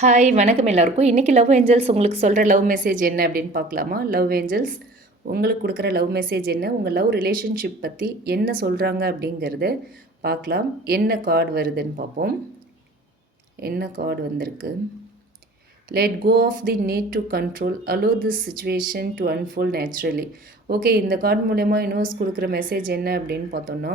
Hi வணக்கம் எல்லாருக்கும். இன்றைக்கி லவ் ஏஞ்சல்ஸ் உங்களுக்கு சொல்கிற லவ் மெசேஜ் என்ன அப்படின்னு பார்க்கலாமா? லவ் ஏஞ்சல்ஸ் உங்களுக்கு கொடுக்குற லவ் மெசேஜ் என்ன, உங்கள் லவ் ரிலேஷன்ஷிப் பற்றி என்ன சொல்கிறாங்க அப்படிங்கிறத பார்க்கலாம். என்ன கார்டு வருதுன்னு பார்ப்போம். என்ன கார்டு வந்திருக்கு? Let go of the need to control, allow this situation to unfold naturally. Okay, இந்த கார்டு மூலயமா யூனிவர்ஸ் கொடுக்குற மெசேஜ் என்ன அப்படின்னு பார்த்தோன்னா,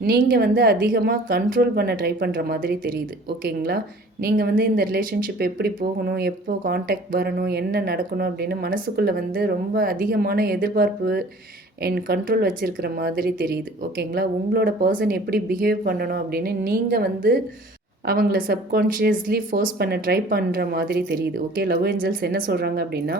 நீங்கள் அதிகமாக கண்ட்ரோல் பண்ண ட்ரை பண்ணுற மாதிரி தெரியுது. ஓகேங்களா? நீங்கள் இந்த ரிலேஷன்ஷிப் எப்படி போகணும், எப்போ காண்டாக்ட் வரணும், என்ன நடக்கணும் அப்படின்னு மனசுக்குள்ளே ரொம்ப அதிகமான எதிர்பார்ப்பு என் கண்ட்ரோல் வச்சுருக்கிற மாதிரி தெரியுது. ஓகேங்களா? உங்களோட பர்சன் எப்படி பிஹேவ் பண்ணணும் அப்படின்னு நீங்கள் அவங்கள சப்கான்ஷியஸ்லி ஃபோர்ஸ் பண்ண ட்ரை பண்ணுற மாதிரி தெரியுது. ஓகே, லவ் ஏஞ்சல்ஸ் என்ன சொல்கிறாங்க அப்படின்னா,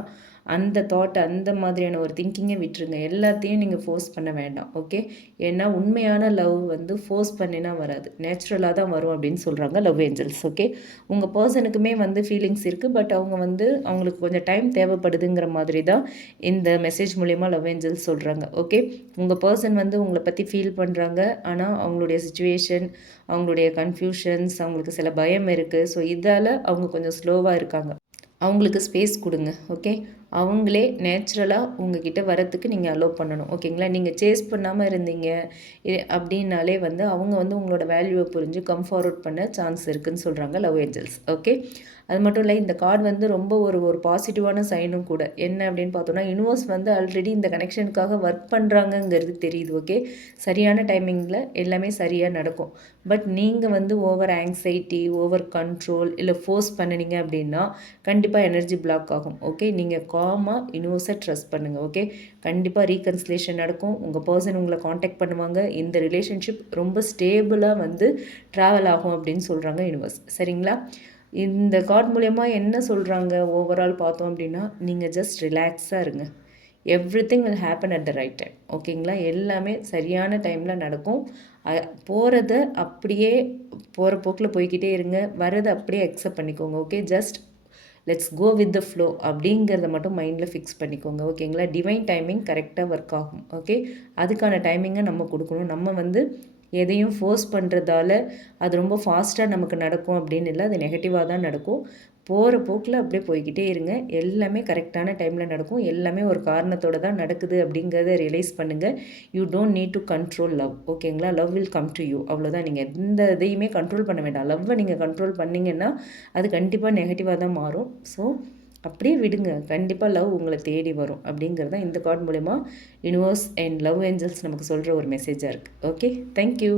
அந்த தாட் அந்த மாதிரியான ஒரு திங்கிங்கை விட்டுருங்க. எல்லாத்தையும் நீங்கள் ஃபோர்ஸ் பண்ண வேண்டாம். ஓகே, ஏன்னா உண்மையான லவ் ஃபோர்ஸ் பண்ணினா வராது, நேச்சுரலாக தான் வரும் அப்படின்னு சொல்கிறாங்க லவ் ஏஞ்சல்ஸ். ஓகே, உங்கள் பர்சனுக்குமே ஃபீலிங்ஸ் இருக்குது, பட் அவங்க அவங்களுக்கு கொஞ்சம் டைம் தேவைப்படுதுங்கிற மாதிரி தான் இந்த மெசேஜ் மூலயமா லவ் ஏஞ்சல்ஸ் சொல்கிறாங்க. ஓகே, உங்கள் பர்சன் உங்களை பற்றி ஃபீல் பண்ணுறாங்க, ஆனால் அவங்களுடைய சுச்சுவேஷன், அவங்களுடைய கன்ஃபியூஷன்ஸ், அவங்களுக்கு சில பயம் இருக்குது. ஸோ இதால் அவங்க கொஞ்சம் ஸ்லோவாக இருக்காங்க. அவங்களுக்கு ஸ்பேஸ் கொடுங்க. ஓகே, அவங்களே நேச்சுரலாக உங்ககிட்ட வரத்துக்கு நீங்கள் அலோவ் பண்ணணும். ஓகேங்களா? நீங்கள் சேஸ் பண்ணாமல் இருந்தீங்க அப்படின்னாலே அவங்க உங்களோட வேல்யூவை புரிஞ்சு கம் ஃபார்வர்ட் பண்ண சான்ஸ் இருக்குதுன்னு சொல்கிறாங்க லவ் ஏஞ்சல்ஸ். ஓகே, அது மட்டும் இல்லை, இந்த கார்டு ரொம்ப ஒரு பாசிட்டிவான சைனும் கூட. என்ன அப்படின்னு பார்த்தோன்னா, யூனிவர்ஸ் ஆல்ரெடி இந்த கனெக்ஷனுக்காக ஒர்க் பண்ணுறாங்கங்கிறது தெரியுது. ஓகே, சரியான டைமிங்கில் எல்லாமே சரியாக நடக்கும். பட் நீங்கள் ஓவர் ஆங்ஸைட்டி, ஓவர் கண்ட்ரோல் இல்லை ஃபோர்ஸ் பண்ணினீங்க அப்படின்னா கண்டிப்பாக எனர்ஜி பிளாக் ஆகும். ஓகே, நீங்கள் காமாக யூனிவர்ஸை ட்ரஸ்ட் பண்ணுங்கள். ஓகே, கண்டிப்பாக ரீகன்சிலேஷன் நடக்கும். உங்கள் பர்சன் உங்களை காண்டாக்ட் பண்ணுவாங்க. இந்த ரிலேஷன்ஷிப் ரொம்ப ஸ்டேபிளாக ட்ராவல் ஆகும் அப்படின்னு சொல்கிறாங்க யூனிவர்ஸ். சரிங்களா? இந்த கார்டு மூலயமா என்ன சொல்கிறாங்க ஓவரால் பார்த்தோம் அப்படின்னா, நீங்கள் ஜஸ்ட் ரிலாக்ஸாக இருங்க. Everything will happen at the right time. ஓகேங்களா? எல்லாமே சரியான டைமில் நடக்கும். போகிறத அப்படியே போகிற போக்கில் போய்கிட்டே இருங்க. வரதை அப்படியே அக்செப்ட் பண்ணிக்கோங்க. Okay, just let's go with the flow அப்படிங்கிறத மட்டும் மைண்டில் ஃபிக்ஸ் பண்ணிக்கோங்க. ஓகேங்களா? டிவைன் டைமிங் கரெக்டாக ஒர்க் ஆகும். ஓகே, அதுக்கான டைமிங்கை நம்ம கொடுக்கணும். நம்ம எதையும் ஃபோர்ஸ் பண்ணுறதால அது ரொம்ப ஃபாஸ்ட்டாக நமக்கு நடக்கும் அப்படின்னு இல்லை, அது நெகட்டிவாக தான் நடக்கும். போகிற போக்கில் அப்படியே போய்கிட்டே இருங்க. எல்லாமே கரெக்டான டைமில் நடக்கும். எல்லாமே ஒரு காரணத்தோடு தான் நடக்குது அப்படிங்கிறத ரியலைஸ் பண்ணுங்கள். You don't need to control love. ஓகேங்களா? Love will come to you. அவ்வளோதான். நீங்கள் எந்த இதையுமே கண்ட்ரோல் பண்ண வேண்டாம். லவ்வை நீங்கள் கண்ட்ரோல் பண்ணிங்கன்னா அது கண்டிப்பாக நெகட்டிவாக தான் மாறும். ஸோ அப்படியே விடுங்க. கண்டிப்பாக லவ் உங்களை தேடி வரும் அப்படிங்கிறது தான் இந்த கார்டு மூலமா யூனிவர்ஸ் அண்ட் லவ் ஏஞ்சல்ஸ் நமக்கு சொல்கிற ஒரு மெசேஜாக இருக்குது. Okay, thank you.